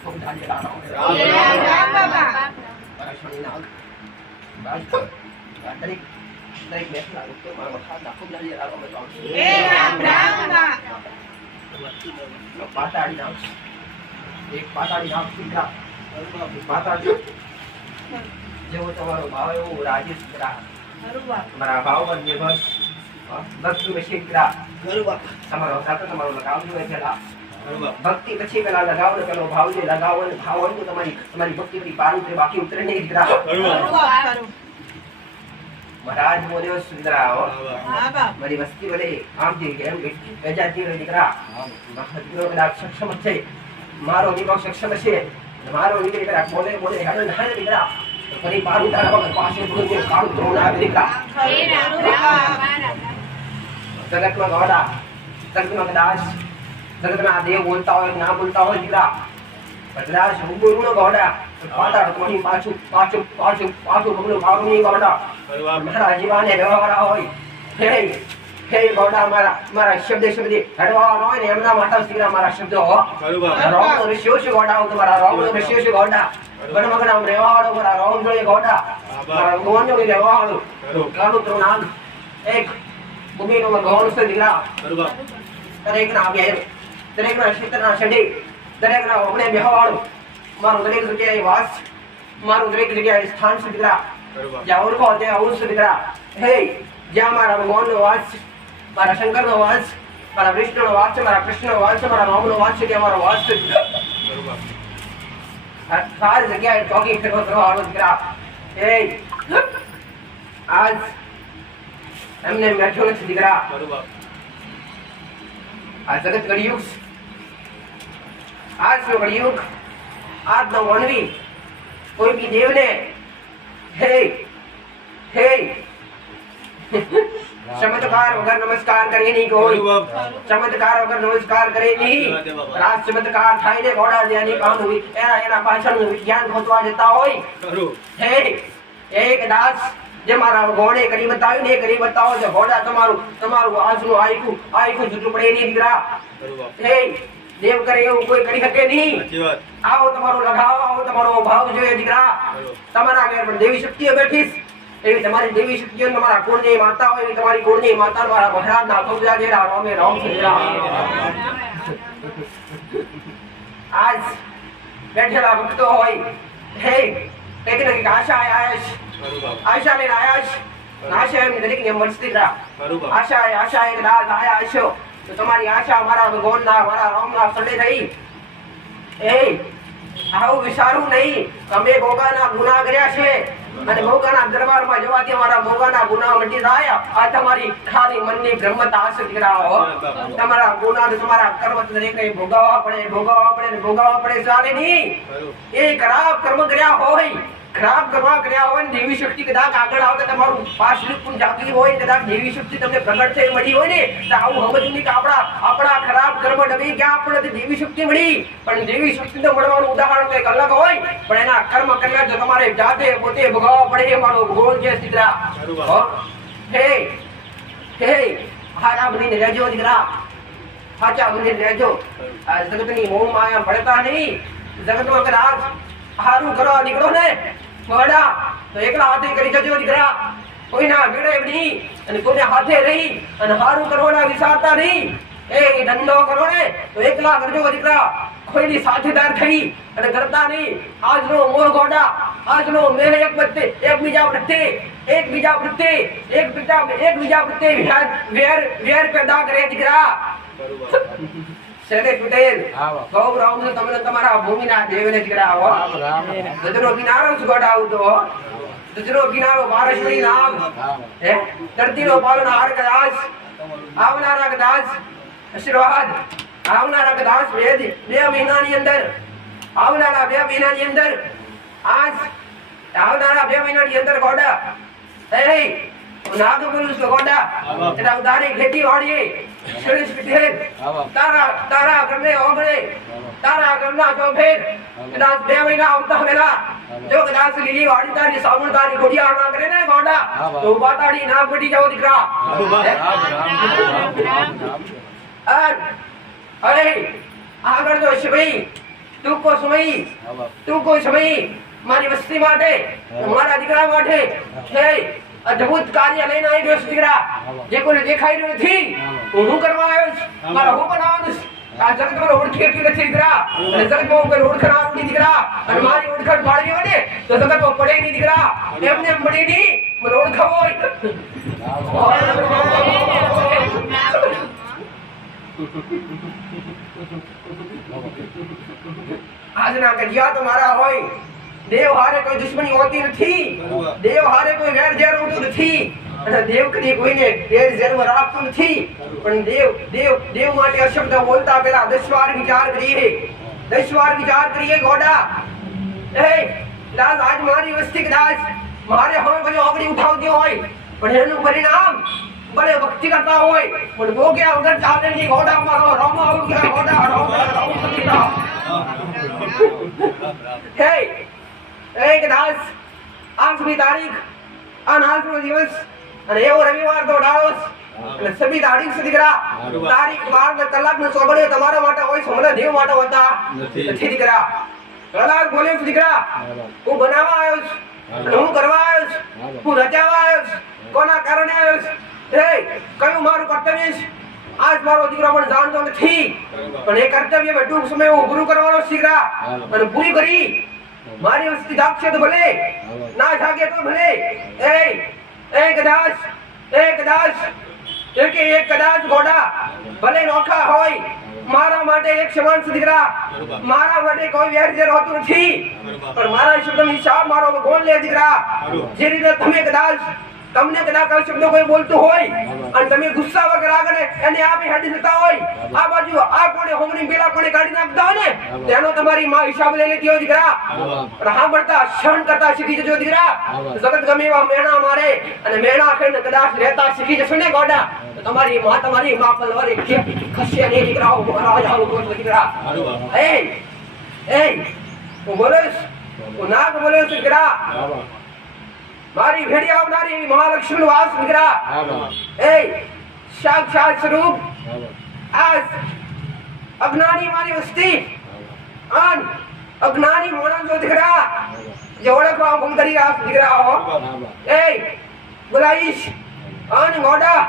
ખૂબ ધાન્ય લાવો રામ બાબા પરાશણી નામ બાદ દરેક બેઠા લોકો મારા ખાતા ખૂબ ધાન્ય લાવો અમે તો રામ બાબા પાતાડી નામ એક પાતાડી નામ દીકરા પાતાડી જેવો તમારો ભાવ એવો રાજેશ દીકરા તમારા ભાવ પર નિર્ભર ભક્તિ વિશે દીકરા તમારો સાથે તમારો લગાવ જોઈએ પેલા ભક્તિ પછી પેલા લગાવ ને પેલો ભાવ જે લગાવો ને ભાવ હોય તો તમારી ભક્તિ થી પાર ઉતરે બાકી ઉતરે નહીં દીકરા મહારાજ બોલ્યો સુંદરાઓ મારી વસ્તી વડે આમ જે કેમ ગજાતી હોય દીકરા દીકરો કદાચ સક્ષમ છે મારો દીકરો સક્ષમ છે મારો દીકરો કદાચ બોલે હેડો ના દીકરા ફરી પાર ઉતારવા વગર પાસે ભૂલ કાળું ત્રણ આવે દીકરા જગતમાં ગોડા જગતમાં કદાચ જગતના દેવ બોલતા હોય ના બોલતા હોય દીકરા કદાચ હુંગુનો ગોડા પાતાળ કોની પાછું બગલું ભાવની ગોડા મારા જીવાને વ્યવહાર હોય હે ગોડા મારા શબ્દે હડવાનો હોય ને એમના માતા દીકરા મારા શબ્દો રોમનો ઋષિયો છે ગોડા તમારા રોમનો ઋષિયો છે ગોડા ગણમગણામ રહેવાડો મારા રોમ જોડે ગોડા મારા ગોવાનો રહેવાડો કાળું ત્રણ એક ભૂમિનો ગૌણ છે દીકરા દરેકના આવ્યા દરેકના ક્ષેત્રના છડી દરેકના ઓગણે બેહવાડો મારું દરેક જગ્યાએ વાસ મારું દરેક જગ્યાએ સ્થાન છે દીકરા જ્યાં ઓળખો ત્યાં આવું છે દીકરા હે જ્યાં મારા ભગવાનનો વાસ છે મારા શંકરનો વાસ મારા વિષ્ણુનો વાસ છે મારા કૃષ્ણનો વાસ છે મારા રામનો વાસ છે ત્યાં મારો વાસ છે સારી જગ્યાએ ચોકી ફેરવો કરવાનો દીકરા હે આજ એમને બેઠો નથી દીકરા આ જગત કળિયુગ આજનો કળિયુગ આજનો માનવી કોઈ બી દેવને હે ચમત્કાર વગર નમસ્કાર કરે નહીં કોઈ ચમત્કાર વગર નમસ્કાર કરે નહીં રાજ ચમત્કાર થાય ને ઘોડા જ્યાંની પાનું એના પાછળનું વિજ્ઞાન ખોદવા જતા હોય હે એક દાસ જે મારા ઘોડે કરી બતાવ્યું ને કરી બતાવો છે ઘોડા તમારું આજનું આયકું જૂઠું પડે નહીં દીકરા હે દેવ કરે એવું કોઈ કરી શકે નહીં આવો તમારો લગાવ આવો તમારો ભાવ જોઈએ દીકરા તમારા ઘેર પણ દેવી શક્તિઓ બેઠીશ એવી તમારી દેવી શક્તિઓ તમારા કુળની માતા હોય એવી તમારી કુળની માતા મારા મહારાજના કબજા જેરા રામે રામ આજ બેઠેલા ભક્તો હોય હે કંઈક ને કંઈક આશા લઈને આયા છે આશા એમની દરેકને મળશે દીકરા આશા એક દાસ આયા હશો તો તમારી આશા મારા ભગવાનના મારા રામના સડે રહી એ આવું વિચારવું નહીં તમે ભોગાના ગુનાહ કર્યા છે અને ભોગાના દરબારમાં જવાથી અમારા ભોગાના ગુનાહ મટી જાય આ તમારી ખાલી મનની બ્રહ્મતા હશે દીકરા તમારા ગુનાહ તમારા કર્મ દરેકને ભોગવવા પડે ચાલે નહીં એ ખરાબ કર્મ કર્યા હોય ને દેવી શક્તિ કદાચ આગળ આવતા તમારું પાછલું પણ જાગી હોય કદાચ દેવી શક્તિ તમને પ્રગટ થઈ મળી હોય ને તો આવું સમજવું નહીં કે આપણા ખરાબ કર્મ ડબી ગયા આપણને દેવી શક્તિ મળી પણ દેવી શક્તિ તો મળવાનું ઉદાહરણ કંઈક અલગ હોય પણ એના કર્મ કર્યા જો તમારે જાતે પોતે ભોગવવા પડે એ મારો ભગવાન છે દીકરા હે હારા બનીને રહેજો દીકરા સાચા બનીને રહેજો આ જગતની મોહ માયા પડતા નહીં જગતમાં કદાચ હારું કરવા નીકળો ને ગોડા તો એકલા હાથે કરી જજો દીકરા કોઈના ભીડે નહીં અને કોઈના હાથે રહી અને હારું કરવાના વિચારતા નહીં એ ધંધો કરો ને તો એકલા કરજો દીકરા કોઈની સાથીદાર થઈ અને કરતા નહીં આજનો મોહ ગોડા આજનો મેહ એકબીજા પ્રત્યે વેર પેદા કરે દીકરા શેઠ પટેલ ગૌ રામ ને તમને તમારા ભૂમિના દેવને દીકરા આવો દજરો કિનારો જ ગોડા આવતો દજરો કિનારો વારસડી નામ હે ધરતીનો પાલનહાર કદાચ આવનારા કદાચ આશીર્વાદ આવનારા કદાચ બે મહિનાની અંદર આવનારા 2 મહિનાની અંદર આજ આવનારા 2 મહિનાની અંદર ગોડા એ નાગ બોલું છું ગોડા એટલે ઉધારી ખેતી વાળીએ શેઠ પટેલ તારા ઘરને ઓગળે તારા ઘરના ચોફેર કદાચ 2 મહિના આવતા વેલા જો કદાચ લીલી વાડી તારી સાવણદારી ઘોડિયા ના કરે ને ગોડા તો બાતાડી ના પડી જાવ દીકરા અરે આગળ તો છે ભાઈ ટૂંકો સમય મારી વસ્તી માટે મારા દીકરા માટે હે અદ્ભુત કાર્ય લઈને આવી ગયો છું દીકરા જે કોઈને દેખાઈ રહ્યું નથી હું કરવા આવ્યો છું મારા હું બનાવવાનું છું આ જગતમાં ઓળખી એટલી નથી દીકરા અને જગતમાં કોઈ ઓળખાણ આવતી દીકરા અને મારી ઓળખાણ પાડવી હોય ને તો જગતમાં પડે નહીં દીકરા એમને પડે નહીં મને ઓળખાવો હોય આજના કજિયા તો મારા હોય દેવ હારે કોઈ દુશ્મની હોતી નથી દેવ હારે કોઈ વેર ઝેર હોતું નથી અને દેવ કદી કોઈને વેર ઝેરમાં રાખતું નથી પણ દેવ માટે અશબ્દ બોલતા પહેલા 10 વાર વિચાર કરીએ ગોડા એ લાજ આજ મારી વસ્તી કદાચ મારે હવે ભલે ઓગળી ઉઠાવતી હોય પણ એનું પરિણામ ભલે ભક્તિ કરતા હોય પણ ભોગ્યા વગર ચાલે નહીં ગોડા મારો રામ આવું ગયા ગોડા રામ સતીરા હે એક દાસ આજની તારીખ આ આજનો દિવસ અને એવો રવિવાર તો ડાળોસ અને સભી તારીખ સુધી દીકરા તારીખ 12 કલાકનો ચોગડે તમારા માટે હોય છે મને દેવ માટે હોતા નથી દીકરા કલાક બોલ્યો છું દીકરા હું બનાવવા આવ્યો છું અને હું કરવા આવ્યો છું હું રચાવવા આવ્યો છું કોના કારણે આવ્યો છું હે કયું મારું કર્તવ્ય છે આજ મારો દીકરો પણ જાણતો નથી પણ એ કર્તવ્ય મેં ટૂંક સમય હું પૂરું કરવાનો દીકરા અને પૂરી કરી મારી વસ્તી જાગશે તો ભલે ના જાગે તો ભલે એક કદાચ ગોડા ભલે નોખા હોય મારા માટે એક સમાન દીકરા મારા માટે કોઈ વેર ઝેર હોતું નથી પણ મારા શબ્દની છાપ મારો ભગવાન લે દીકરા જે રીતે તમને કદાચ આ શબ્દો કોઈ બોલતું હોય અને તમે ગુસ્સા વગર આગળ એને આપે હેડી જતા હોય આ બાજુ આ કોણે હોમની પેલા કોણે કાઢી નાખતા હોય ને તેનો તમારી માં હિસાબ લઈ લેતી હોય દીકરા પણ સાંભળતા સહન કરતા શીખી જજો દીકરા જગત ગમે એવા મેણા મારે અને મેણા ખાઈને કદાચ રહેતા શીખી જશો ને ગોડા તો તમારી માં પલવરે ખસે નહીં દીકરા મહારાજ આવું બોલ દીકરા એ હું બોલીશ હું ના બોલીશ દીકરા મારી ભેડી આવનારી એવી મહાલક્ષ્મી નો વાસ દીકરા એ સાક્ષાત સ્વરૂપ આજ અજ્ઞાની મારી વસ્તી અન અજ્ઞાની મોણસો દીકરા જે ઓળખવા ભૂલ કરી આ દીકરા હો એ બોલાઈશ અન ગોડા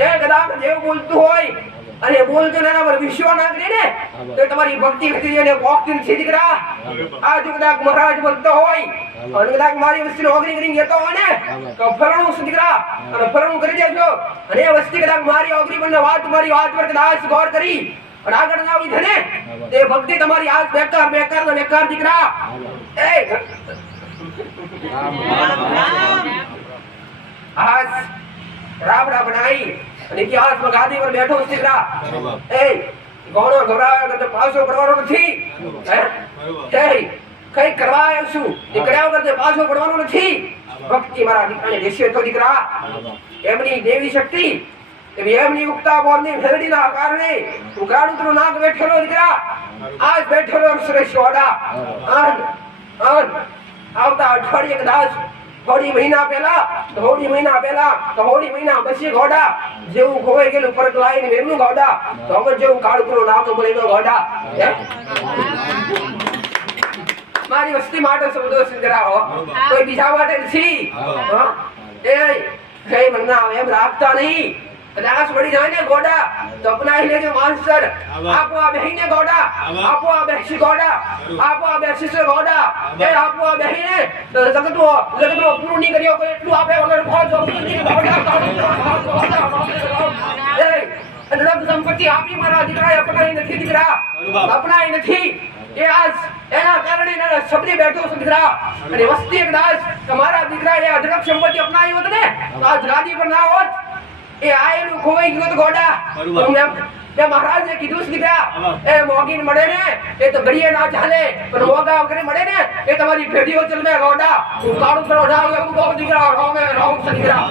એ કદાચ જેવું બોલતું હોય અને બોલતો ના પર વિશ્વાસ ના કરી ને તો તમારી ભક્તિ હતી અને ભક્તિ નથી દીકરા આ જો કદાચ મહારાજ બોલતો હોય અને કદાચ મારી વસ્તી ઓગરી કરીને જતો હોય ને તો ફરણું દીકરા અને ફરણું કરી દેજો અને એ વસ્તી કદાચ મારી ઓગરી બનને મારી વાત પર કદાચ ગૌર કરી અને આગળ ના આવી થને તે ભક્તિ તમારી આજ બેકાર દીકરા એ આજ રાબડા બનાઈ અને ઇતિહાસમાં ગાદી પર બેઠો દીકરા એ ગોણો ઘબરાયો તો પાછો પડવાનો નથી હે કઈ કરવા આવ્યો છું દીકરા વગર પાછો પડવાનો નથી ભક્તિ મારા દીકરાને દેશે તો દીકરા એમની દેવી શક્તિ એમની ઉગતા બોલની ફેરડીના કારણે હું ગાડું નાક બેઠેલો દીકરા આજ બેઠેલો શ્રેષ્ઠ ઓડા આવતા અઠવાડિયે કદાચ હોળી મહિના પહેલા પછી ગોડા જેવું ખોવાઈ ગયેલું પરત લાઈને એમનું ગોડા તો અમર જેવું કાળું નાક મળેલો ગોડા મારી વસ્તી માટે શબ્દો કરાવો કોઈ બીજા માટે નથી એ મનના એમ રાખતા નહીં કદાચ પડી જાય ને ગોડા તો અપનાવી લેજો માસ્ટર આપો આ બહેને ગોડા આપો આ બેસી ગોડા આપો આ બેસી સે ગોડા એ આપો આ બહેને તો જગતનો પૂરું નહીં કર્યો કોઈ એટલું આપે વગર ખોજો ગોડા એ રબ સંપત્તિ આપી મારા દીકરાએ અપનાવી નથી દીકરા અપનાવી નથી એ આજ એના કારણે શબ્દે બેઠો છું દીકરા અને વસ્તી કદાચ તમારા દીકરાએ અઢળક સંપત્તિ અપનાવી હોત ને તો આજ ગાદી પર ના હોત એ આયેલું ખોવાઈ ગયું તો ગોડા મેં મહારાજે કીધું દીકરા એ મોગીન મળે ને એ તો ઘડીએ ના ચાલે પણ મોગા વગર મળે ને એ તમારી પેઢીઓ ચલવે ગોડા હું કાળું પર ઓઢાવ એવું કહું દીકરા રામ દીકરા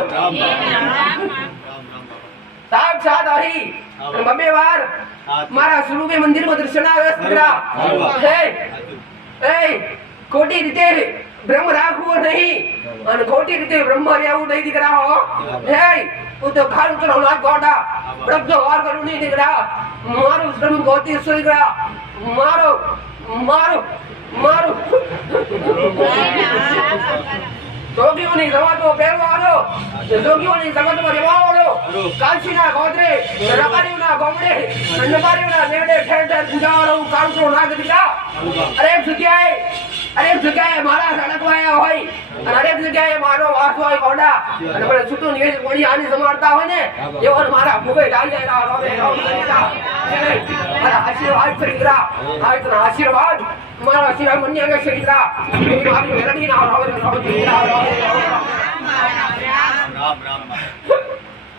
સાક્ષાત આહી બબે વાર મારા સ્વરૂપે મંદિરમાં દર્શન આવે દીકરા એ ખોટી રીતે બ્રહ્મ રાખવું નહીં અને ખોટી રીતે બ્રહ્મ રહેવું નહીં દીકરા હો હે હું તો ખાલું તો ના ગોડા બળદ વાર કરું નહીં દીકરા મારું બ્રહ્મ ગોતી દીકરા મારું મારું જોગીઓની રવાતો પહેરવાનો, જોગીઓની જગતમાં રહેવાનો, કાશીના ગોદરે, રબારીઓના ગોમડે, નબારીઓના નેડે ઠેર ઠેર પૂજાવાળું કાંકરો નાગ દીધા. અનેક જગ્યાએ મારા સડકવાયા હોય અને અનેક જગ્યાએ મારો વાસ હોય ગોડા અને મને છૂટું નિવેદ કોણી આની સમારતા હોય ને એવો મારા ભૂગે ડાળિયા મારા આશીર્વાદ છે દીકરા. આ આશીર્વાદ મારા આશીર્વાદ મને આગળ છે દીકરા. એની મારી મેલડી ના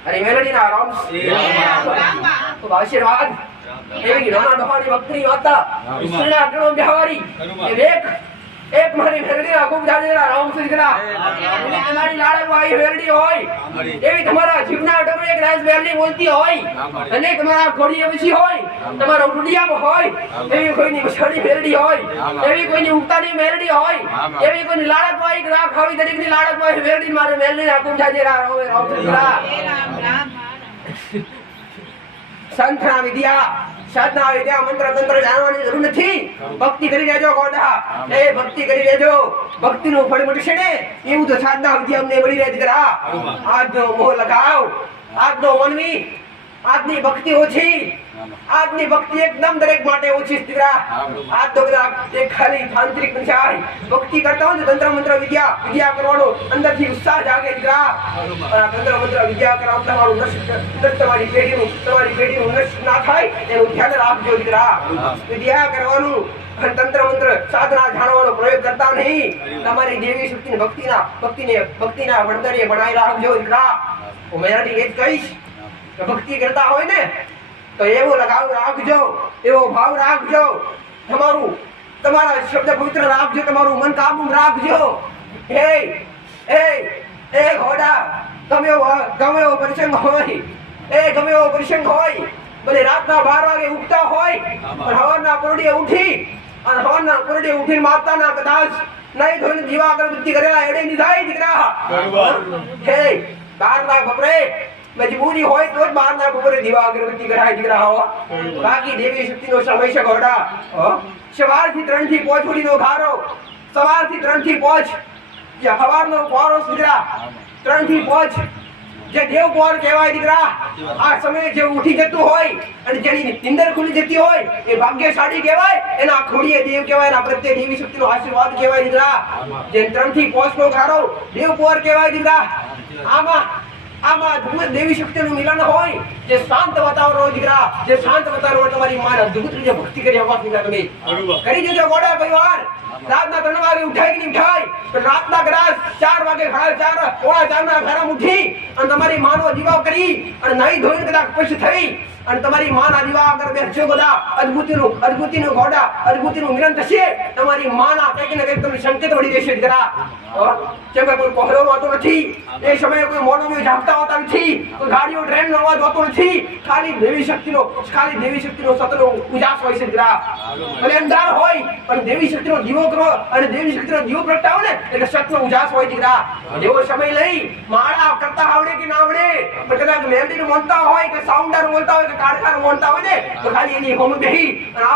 અરે મેલડી ના રામ તો આશીર્વાદ એવી નાના ડોહાની ભક્તની વાતા સ્ત્રીના ગણો બેહારી એક મારી મેલડી ખૂબ જાજેલા રામ દીકરા. તમારી લાડકવાઈ મેલડી હોય એવી તમારા જીવના ડબરે એક રાજ મેલડી બોલતી હોય અને તમારા ઘોડી વસી હોય તમારા ઉડિયામાં હોય એવી કોઈની વછડી મેલડી હોય એવી કોઈની ઉગતાની મેલડી હોય એવી કોઈની લાડકવાઈ ગ્રાહ ખાવી દરેકની લાડકવાઈ મેલડી મારે મેલડી ખૂબ જાજેલા રામ દીકરા. સંતના વિદ્યા સાધના વિદ્યા મંત્ર તંત્ર જાણવાની જરૂર નથી. ભક્તિ કરી લેજો ગોડા, એ ભક્તિ કરી લેજો. ભક્તિનું ફળ મળશે ને એવું તો સાધના વિદ્યા અમને મળી રહે દીકરા. આજનો મોહ લગાવ, આજનો મનવી, આજની ભક્તિ ઓછી, આજની ભક્તિ એકદમ દરેક માટે ઓછી દીકરા. આજ તો બધા એક ખાલી તાંત્રિક પંચાય ભક્તિ કરતા હોય તંત્ર મંત્ર વિદ્યા કરવાનો અંદરથી ઉત્સાહ જાગે દીકરા. તંત્ર મંત્ર વિદ્યા કરવા તમારું તમારી પેઢીનું નષ્ટ ના થાય એનું ધ્યાન રાખજો દીકરા. વિદ્યા કરવાનું તંત્ર મંત્ર સાધના જાણવાનો પ્રયોગ કરતા નહીં. તમારી દેવી શક્તિને ભક્તિના વણતરે બનાવી રાખજો દીકરા. હું મેરાથી એ જ કહીશ કે ભક્તિ કરતા હોય ને તો એવો લગાવ રાખજો, એવો ભાવ રાખજો, તમારા શબ્દ પવિત્ર રાખજો, તમારું મન કાબુ રાખજો. એ ઘોડા ગમે એવો પ્રસંગ હોય, ગમે એવો પ્રસંગ હોય, ભલે રાતના 12 વાગે ઉઠતા હોય પણ હવારના કોરડીએ ઉઠીને માતાના કદાચ નહીં ધોઈને દીવા અગરબત્તી કરેલા એડે ની થાય દીકરા. બારના બપરે મજબૂરી હોય તો જ બારના બપોરે દીવા અગરબત્તી કરાય દીકરા. બાકી દેવી શક્તિનો સમય છે ઘોડા. સવારથી 3 થી 5 સુધીનો ઘારો, સવારથી 3 થી 5 જે સવારનો પોરો દીકરા, 3 થી 5 જે દેવ પોર કહેવાય દીકરા. આ સમયે જે ઉઠી જતું હોય અને જેની નિંદર ખુલી જતી હોય એ ભાગ્યશાળી કહેવાય. એના ખોડીએ દેવ કહેવાય, એના પ્રત્યે દેવી શક્તિનો આશીર્વાદ કહેવાય દીકરા. જે 3 થી 5 નો ઘારો દેવ પોર કહેવાય દીકરા. આમાં દેવી શક્તિનું મિલન હોય, જે શાંત વાતાવરણ હોય દીકરા, જે શાંત વાતાવરણ તમારી માને અદ્ભુત રીતે ભક્તિ કરી આવવા દીકરા તમે કરી દેજો ગોડા પરિવાર. રાતના 3 વાગે ઉઠાય કે નહીં ઉઠાય તો રાતના કદાચ 4 વાગે 4:30 ના ઘરમાં ઉઠી અને તમારી માનો દીવા કરી અને નહીં ધોઈને કદાચ પછી થઈ અને તમારી માના દીવા આગળ બેસજો બધા. અદ્ભુતિનું ગોડા, અદ્ભુતિનું મિલન થશે. તમારી માના કંઈક ને કંઈક તમને સંકેત મળી દેશે દીકરા. જેમ કોઈ કોહરો હોતો નથી, એ સમયે કોઈ મોડો ઝાંકતા હોતા નથી, કોઈ ગાડીઓ ટ્રેનનો અવાજ હોતો નથી. ખાલી દેવી શક્તિનો સતનો ઉજાસ હોય છે દીકરા. ભલે અંધાર હોય પણ દેવી શક્તિનો દીવો કરો અને દેવી શક્તિનો દીવો પ્રગટાવો ને એટલે સતનો ઉજાસ હોય દીકરા. એવો સમય લઈ માળા કરતા આવડે કે ના આવડે પણ કદાચ મેલડીનું બોલતા હોય કે સાઉન્ડર બોલતા હોય કે કાળકાર બોલતા હોય ને તો ખાલી એની હોમ બેહી અને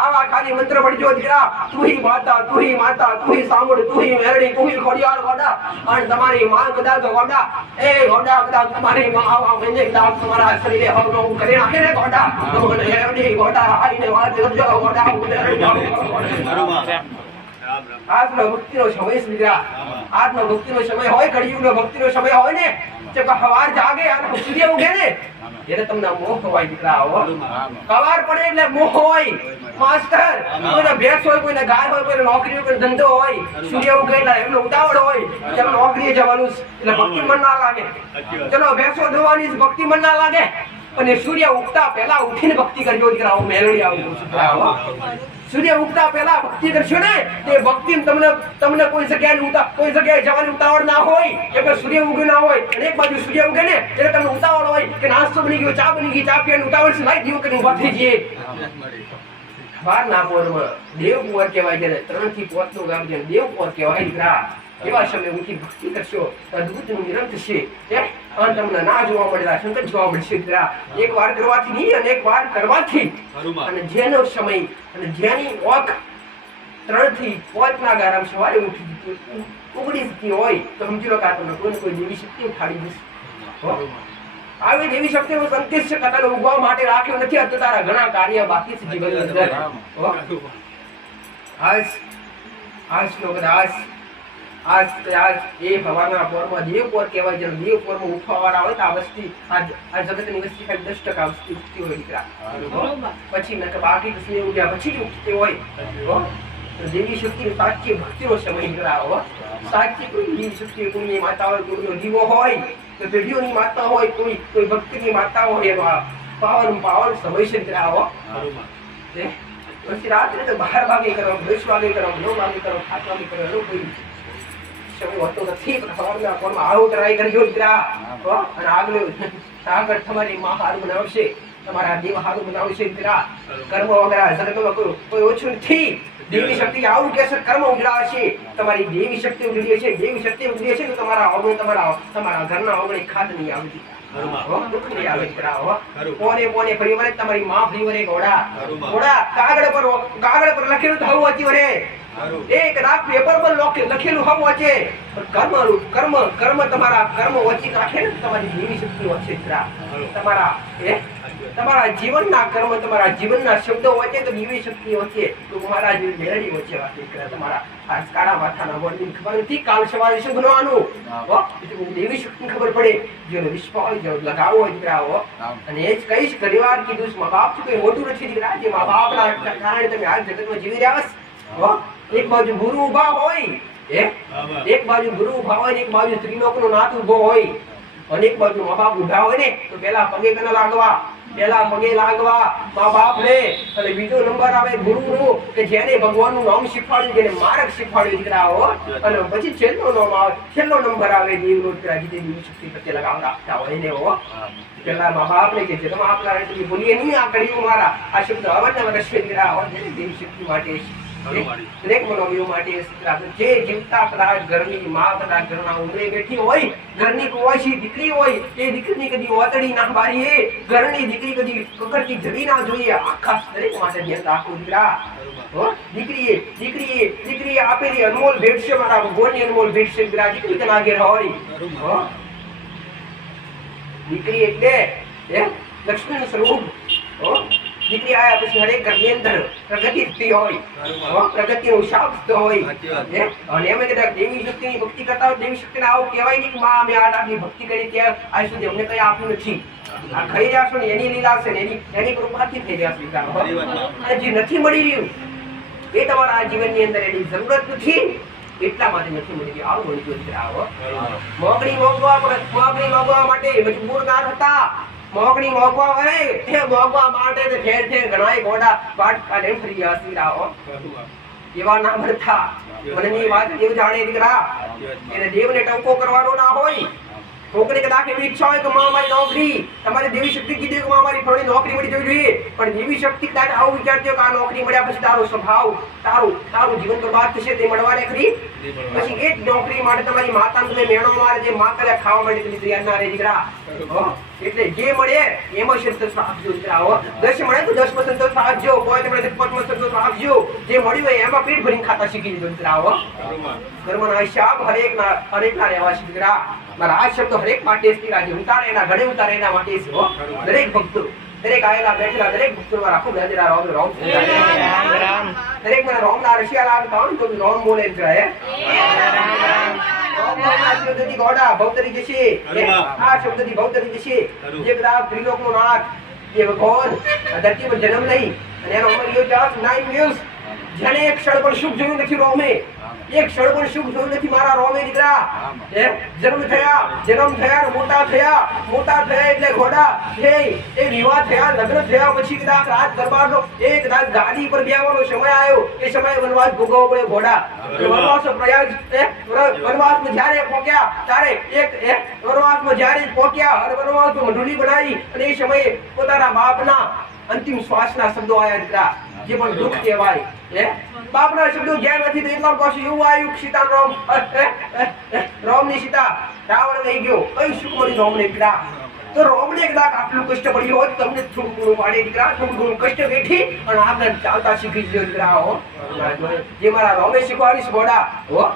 આવા ખાલી મંત્ર પડજો દીકરા. તું હી માતા, તું હી સાંભળ, તું હી મેલડી, તું હી ખોડિયાર ગોડા. અને તમારી માં કદાચ ગોડા કદાચ તમારી માં આવા મને કદાચ તમારા શરીરે હવનો કરી નાખે ને ગોડા તો મેલડી ગોડા આઈને વાત કરજો ગોડા. આજનો ભક્તિનો સમય છે દીકરા. આજનો ભક્તિનો સમય હોય, કળિયુગનો ભક્તિનો સમય હોય ને કે સવાર જાગે અને સૂર્ય ઉગે ને એટલે તમને મોહ હોય દીકરા. સવાર પડે એટલે મોહ હોય. માસ્ટર કોઈને ભેંસ હોય, કોઈને ગાય હોય, કોઈને નોકરી હોય, કોઈ ધંધો હોય, સૂર્ય ઉગે એટલે એમને ઉતાવળ હોય કે નોકરીએ જવાનું એટલે ભક્તિ મન ના લાગે. ચલો ભેંસો ધોવાની ભક્તિ મન ના લાગે અને સૂર્ય ઉગતા પહેલા ઉઠીને ભક્તિ કરજો દીકરા. હું મેલડી આવું સૂર્ય ઉગતા પહેલા ભક્તિ કરશો ને તે ભક્તિ તમને કોઈ જગ્યાએ જવાની ઉતાવળ ના હોય કે સૂર્ય ઉગ્યું ના હોય અને એક બાજુ સૂર્ય ઉગે ને એટલે તમને ઉતાવળ હોય કે નાસ્તો બની ગયો, ચા બની ગઈ, ચા પીવાની ઉતાવળ છે, લાઈ દીવો કરીને ઉભા થઈ જઈએ. બાર ના પોરમાં દેવ પોર કહેવાય છે. 3 થી 5 નું ગામ છે દેવ પોર કહેવાય દીકરા. એવા સમય ઉઠી ભક્તિ કરશો અદ્ભુતનું મિલન થશે. તમને ના જોવા મળેલા સંકટ જોવા મળશે દીકરા. એક વાર કરવાથી નહીં અને એક વાર કરવાથી અને જેનો સમય અને જેની ઓખ 3 થી 5 ના ગારામાં સવારે ઉગડી જતી હોય તો સમજી લો કે આ તમને કોઈ દેવી શક્તિ ઉઠાડી દેશે. આવી દેવી શક્તિનો સંકેત છે કદાચ ઉગવા માટે રાખ્યો નથી. અત્યારે તારા ઘણા કાર્ય બાકી છે જીવનની અંદર. આજ લોકો આજ એ ભગવાનના પોરમાં દેવ પોર કહેવાય છે. દેવ પોરમાં ઉઠવાવાળા હોય તો આ વસ્તી આ જગતની વસ્તી ખાલી 10% વસ્તી ઉઠતી હોય દીકરા. પછી નકર બાકી કશું એવું જ્યાં પછી જ ઉઠતી હોય. દેવી શક્તિ સાચી ભક્તિનો સમય નીકળાવો. સાચી કોઈ દેવી શક્તિ કોઈની માતા હોય, કોઈનો દીવો હોય, તો પેઢીઓની માતા હોય, કોઈ ભક્તિની માતા હોય, એવા પાવન સમય છે નીકળાવો. પછી રાત્રે તો 12 વાગે કરો, 10 વાગે કરો, 9 વાગે કરો, 7 વાગે કરો, એનો કોઈ સમય હોતો નથી. પણ સવારના કોણમાં આવો ટ્રાય કરજો દીકરા. અને આગળ તમારી માં હારું બનાવશે, તમારા દેવ હારું બનાવશે દીકરા. કર્મ વગેરે જગતમાં કોઈ ઓછું નથી. દેવી શક્તિ આવું કે છે કર્મ ઉજળાશે. તમારી દેવી શક્તિ ઉજળી છે. દેવી શક્તિ ઉજળી છે તો તમારા ઓગણ તમારા ઘરના ઓગણે ખાદ નહીં આવતી. દુઃખ નહીં આવે દીકરા. પોને પરિવારે તમારી માં પરિવારે ઘોડા કાગળ પર લખેલું થવું વાંચી વરે. એક રાત પેપર પર લખેલું હમ વાંચે. કર્મ તમારા કર્મ વચ્ચે નાખે ને તમારી દેવી શક્તિ વચ્ચે દીકરા. તમારા જીવનના કર્મ, તમારા જીવનના શબ્દો વચ્ચે તો દેવી શક્તિ વચ્ચે તો મહારાજ મેળવી વચ્ચે વાત કરે. તમારા આ કાળા માથાના વર્ણની ખબર નથી. કાલ સવારે શું બનવાનું દેવી શક્તિ ખબર પડે. જેનો વિશ્વાસ જેનો લગાવો હોય દીકરાઓ. અને એ જ કહીશ ઘણીવાર કીધું મા બાપ કોઈ મોટું નથી દીકરા. જે મા બાપના કારણે તમે આ જગતમાં જીવી રહ્યા છો. એક બાજુ ગુરુ ઉભા હોય, એક બાજુ ગુરુ ઉભા હોય, એક બાજુ ત્રિલોકનો નાથ ઉભો હોય, અને એક બાજુ મા બાપ ઉભા હોય ને તો પેલા પગે કને લાગવા, મા બાપ ને. અને બીજો નંબર આવે ગુરુ નું કે જેને ભગવાનનું નામ શીખવાડ્યું, જેને માર્ગ શીખવાડ્યું દીકરાઓ. અને પછી છેલ્લો નંબર આવે દેવનો દીકરા, જે દેવી શક્તિ પ્રત્યે લગાવ રાખતા હોય ને. પેલા મા બાપ ને કે છે તમે આપના બોલીએ નહીં આ કર્યું મારા આ શબ્દ અવાજના રસ્તે દીકરા દેવી શક્તિ માટે દરેક મનોવીઓ માટે જે જીવતા કદાચ ઘરની માં કદાચ ઘરના ઉમરે બેઠી હોય, ઘરની કુવાસી દીકરી હોય, એ દીકરીની કદી ઓતડી ના બારીએ, ઘરની દીકરી કદી કકડતી જડી ના જોઈએ. આખા દરેક માટે ધ્યાન રાખવું દીકરા. દીકરીએ આપેલી અનમોલ ભેટ છે, મારા ભગવાનની અનમોલ ભેટ છે દીકરા. દીકરી તેના ઘેર હોય. દીકરી એટલે લક્ષ્મીનું સ્વરૂપ. દીકરી આયા પછી હરેક ઘરની અંદર પ્રગતિ થતી હોય, પ્રગતિનો શાબ્દ હોય. અને એમ કદાચ દેવી શક્તિની ભક્તિ કરતા હોય, દેવી શક્તિને આવું કહેવાય નહીં કે માં અમે આટલી ભક્તિ કરી ત્યાં આજ સુધી અમને કઈ આપ્યું નથી. આ ખાઈ રહ્યા છો ને એની લીલા છે ને એની કૃપાથી થઈ રહ્યા છો. અને જે નથી મળી રહ્યું એ તમારા જીવનની અંદર એની જરૂરત નથી, એટલા માટે નથી મળી રહ્યું. આવું મળી મોગણી માટે મજબૂર ના થતા. મોગણી મોગવા હોય એ મોગવા માટે ઠેર ઠેર ઘણા ઘોડા પાટ કાઢે ફરી ગયા. એવા ના મળતા. મનની વાત દેવ જાણે દીકરા. એને દેવને ટંકો કરવાનો ના હોય. છોકરી કદાચ એવી ઈચ્છા હોય કે માં મારી નોકરી, તમારે દેવી શક્તિ કીધી કે મારી ફળની નોકરી મળી જવી જોઈએ, પણ દેવી શક્તિ કદાચ આવું વિચારજો કે આ નોકરી મળ્યા પછી તારો સ્વભાવ તારું જીવન બરબાદ થશે, તે મળવાને ખરી. પછી એ જ નોકરી માટે તમારી માતાને તમે મેણો મારે, જે માતા ખાવા માટે તમે તૈયાર ના રહે દીકરા. એટલે જે મળે એમાં સંતોષ આપજો દીકરા. 10 મળે તો 10% સંતોષ આપજો, 5 મળે તો 5% સંતોષ આપજો. જે મળ્યું હોય એમાં પેટ ભરીને ખાતા શીખી દીધો દીકરા. કર્મના હિસાબ હરેકના રહેવા છે દીકરા. મારા આ શબ્દો હરેક માટે જે ઉતારે એના ઘડે ઉતારે એના માટે છે. દરેક ભક્તો, દરેક આયેલા બેઠેલા દરેક ભક્તો મારા ખૂબ હાજરા રામ. દરેક મને રામ ના રશિયા લાગતા હોય તો રામ બોલે દીકરા. ભવતરી જશે, આ શબ્દથી ભવતરી જશે. જે બધા ત્રિલોકનો નાથ, જે ભગવાન ધરતી પર જન્મ લઈ અને એનો અમર યોગ 9 years, જેને એક ક્ષણ પણ સુખ જોયું નથી રોમે, એક ક્ષણ પણ સુખ જોયું નથી મારા રોમે દીકરા. જન્મ થયા મોટા થયા એટલે ઘોડા એ વિવાહ થયા, લગ્ન થયા પછી કદાચ રાજ દરબારનો એ કદાચ ગાદી પર બેસવાનો સમય આવ્યો, એ સમયે વનવાસ ભોગવવો પડે ઘોડા. વનવાસમાં જ્યારે પહોંચ્યા ત્યારે વનવાસમાં જ્યારે પહોંચ્યા અને વનવાસમાં મંડળી બનાવી અને એ સમયે પોતાના બાપના અંતિમ શ્વાસના શબ્દો આવ્યા દીકરા, જે પણ દુઃખ કહેવાય. બાપના શબ્દો જ્યાં નથી તો એટલા પાસે એવું આવ્યું કે સીતા રામ ની સીતા રાવણ લઈ ગયો. કઈ સુખ મળી રામ ને દીકરા. તો રોમને કદાચ આટલું કષ્ટ પડ્યું હોત તમને થોડું ઘણું વાડે દીકરા થોડું ઘણું કષ્ટ વેઠી અને આગળ ચાલતા શીખી ગયો દીકરા હો જે મારા રોમે શીખવાડીશ ગોડા હો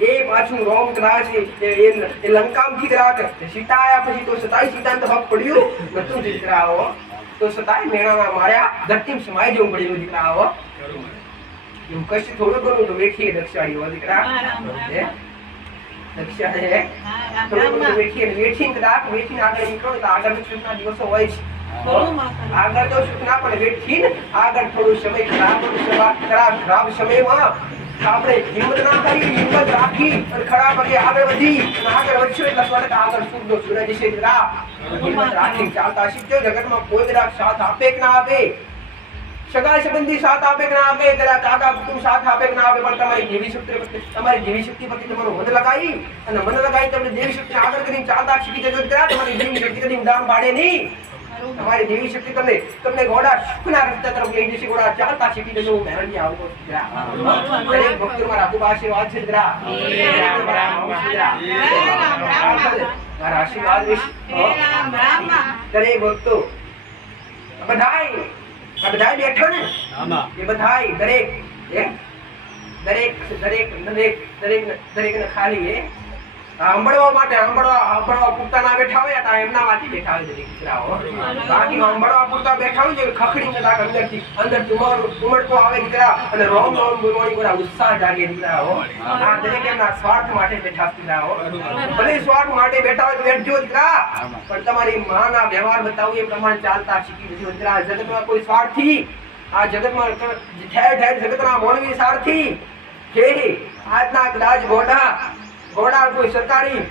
એ પાછું રોમ કદાચ એ લંકામથી કદાચ સીતા આયા પછી તો સતાય સીતાને તો બાપ પડ્યું નતું દીકરા હો તો સતાય મેળામાં માર્યા ધરતીમાં સમાઈ જવું પડ્યું દીકરા હો એમ કષ્ટ થોડું ઘણું તો વેઠીએ દક્ષાળી હો દીકરા દક્ષાળે થોડું ઘણું વેઠીને કદાચ વેઠીને આગળ નીકળો તો આગળ સુખના દિવસો હોય છે આગળ તો સુખ ના પણ વેઠીને આગળ થોડું સમય ખરાબ સમયમાં આપણે હિંમત ના કરી હિંમત રાખી અને ખરા પગે આગળ વધી અને આગળ વધશો એટલે સ્વર્ગ આગળ સુખનો સૂરજ છે દીકરા હિંમત રાખી ચાલતા શીખજો જગતમાં કોઈ કદાચ સાથ આપે કે ના આપે સગા સંબંધી સાથ આપે કે ના આપે કદાચ કાકા કુટુંબ સાથ આપે કે ના આપે પણ તમારી દેવી શક્તિ પરથી તમારું મન લગાવી અને મન લગાવી તમને દેવી શક્તિ આગળ કરીને ચાલતા શીખી જજો દીકરા તમારી દેવી શક્તિ કદી ઉડાન પાડે નહીં તમારી દેવી શક્તિ તમને ઘોડા સુખના રસ્તા તરફ લઈ જશે ઘોડા ચાલતા શીખી જજો હું મહેરજી આવતો દીકરા દરેક ભક્તો મારા ખૂબ આશીર્વાદ છે દીકરા મારા આશીર્વાદ વિશે દરેક ભક્તો બધાય બેઠો ને એ બધાય દરેક ને ખાલી સાંભળવા પૂરતા ના બેઠા હોય તો એમના માટે બેઠા હોય દીકરાઓ બાકી સાંભળવા પૂરતા બેઠા હોય છે ખખડી કદાચ અંદરથી ઉમળતો આવે દીકરા અને રોમ બોલવાની બધા ઉત્સાહ જાગે દીકરાઓ આ દરેક એમના સ્વાર્થ માટે બેઠા દીકરાઓ ભલે સ્વાર્થ માટે બેઠા હોય તો બેઠજો દીકરા પણ તમારી માના વ્યવહાર બતાવું એ પ્રમાણે ચાલતા શીખી જજો દીકરા જગતમાં કોઈ સ્વાર્થી આ જગતમાં ઠેર જગતના મોણવી સ્વાર્થી કે આજના કદાચ ઘોડા કોઈ સરકારી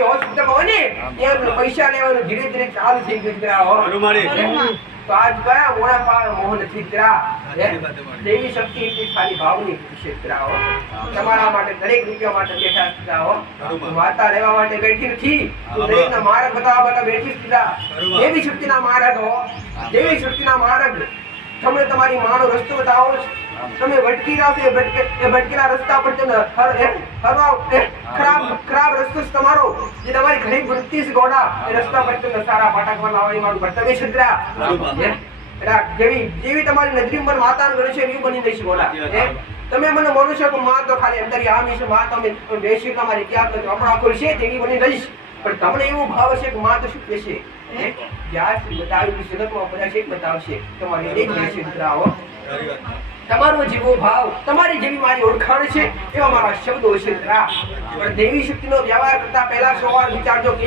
હોસ્પિટલમાં હોય ને એમ પૈસા લેવાનું ધીરે ધીરે ચાલુ થઈ ગયું તો આજ કયા મોડા મોહ નથી દીકરા દેવી શક્તિ એટલી ખાલી ભાવની છે દીકરાઓ તમારા માટે દરેક રૂપિયા માટે બેઠા દીકરાઓ વાર્તા લેવા માટે બેઠી નથી દરેકના માર્ગ બતાવવા માટે બેઠી દીકરા દેવી શક્તિના માર્ગ તમે તમારી માનો રસ્તો બતાવો તમે ભટકી રહ્યા છો એ ભટકેલા રસ્તા પર તમે ખરાબ રસ્તો છે તમારો જે તમારી ખરી વૃત્તિ છે ગોડા એ રસ્તા પર તમે સારા પાટાકવા લાવવાની મારું ભટકે છત્રા જેવી તમારી નજરી પર માતાનું ગણ છે એવું બની જઈશ ગોડા તમે મને માનો છો કે માં તો ખાલી અંદર આમી છે માં તમે બેસી તમારી ક્યાં તો આપણા ખોલશે તેવી બની રહીશ પણ તમને એવું ભાવ હશે કે માં તો શું કહેશે બતાવ્યું જગતમાં બધા છે બતાવશે તમારી એક રહેશે દીકરાઓ તમારો જેવો ભાવ તમારી જેવી મારી ઓળખાણ છે એવા મારા શબ્દો છે પણ દેવી શક્તિનો વ્યવહાર કરતા પહેલા 100 વાર વિચારજો કે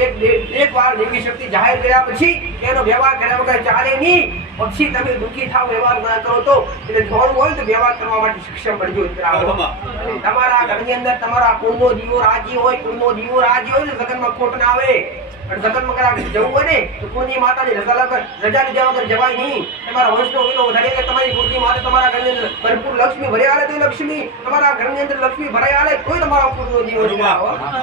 એક વાર દેવી શક્તિ જાહેર કર્યા પછી એનો વ્યવહાર કર્યા વગર ચાલે નહીં પછી તમે દુઃખી થાવ વ્યવહાર ના કરો તો એટલે જોડવું હોય તો વ્યવહાર કરવા માટે સક્ષમ બનજો તમારા ઘરની અંદર તમારા કુળનો દીવો રાજી હોય તો જગતમાં ખોટ ના આવે પણ જગતમાં કદાચ જવું હોય ને તો કુળની માતાની રજા લીધા વગર જવાય નહીં તમારા વંશનો વિલો વધારે એટલે તમારી કુળની માતા તમારા ઘરની અંદર ભરપૂર લક્ષ્મી ભરી આલે તો લક્ષ્મી તમારા ઘરની અંદર લક્ષ્મી ભરાઈ આલે કોઈ તમારા કુળનો દીવો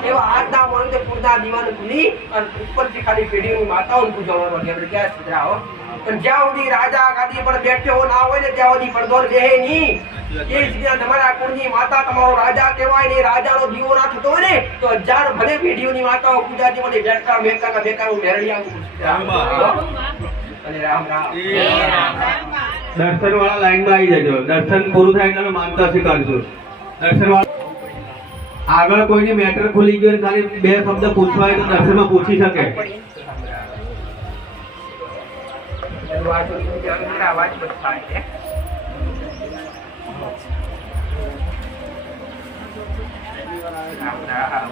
એવા આજના મોડે કુળના દીવાને ભૂલી અને ઉપરથી ખાલી પેઢીની માતાઓને પૂજવાનું આપણે ક્યાં સુધરાવો પણ જ્યાં સુધી રાજા ગાદી પર બેઠો ના હોય ને ત્યાં સુધી પડદોર બેહે નહીં એ જગ્યા તમારા કુળની માતા તમારો રાજા કહેવાય ને રાજાનો દીવો ના થતો હોય ને તો 1000 ભલે પેઢીઓની માતાઓ પૂજાતી મને બેઠા બેકાર હું મેરડિયા રામ દર્શન વાળા લાઈન માં આવી જજો દર્શન પૂરું થાય એટલે માનતા સ્વીકારજો દર્શન વાળા આગળ કોઈની મેટર ખુલી ગયો ખાલી 2 શબ્દ પૂછવા હોય તો દર્શનમાં પૂછી શકે અવાજ બતાવે છે રામ રામ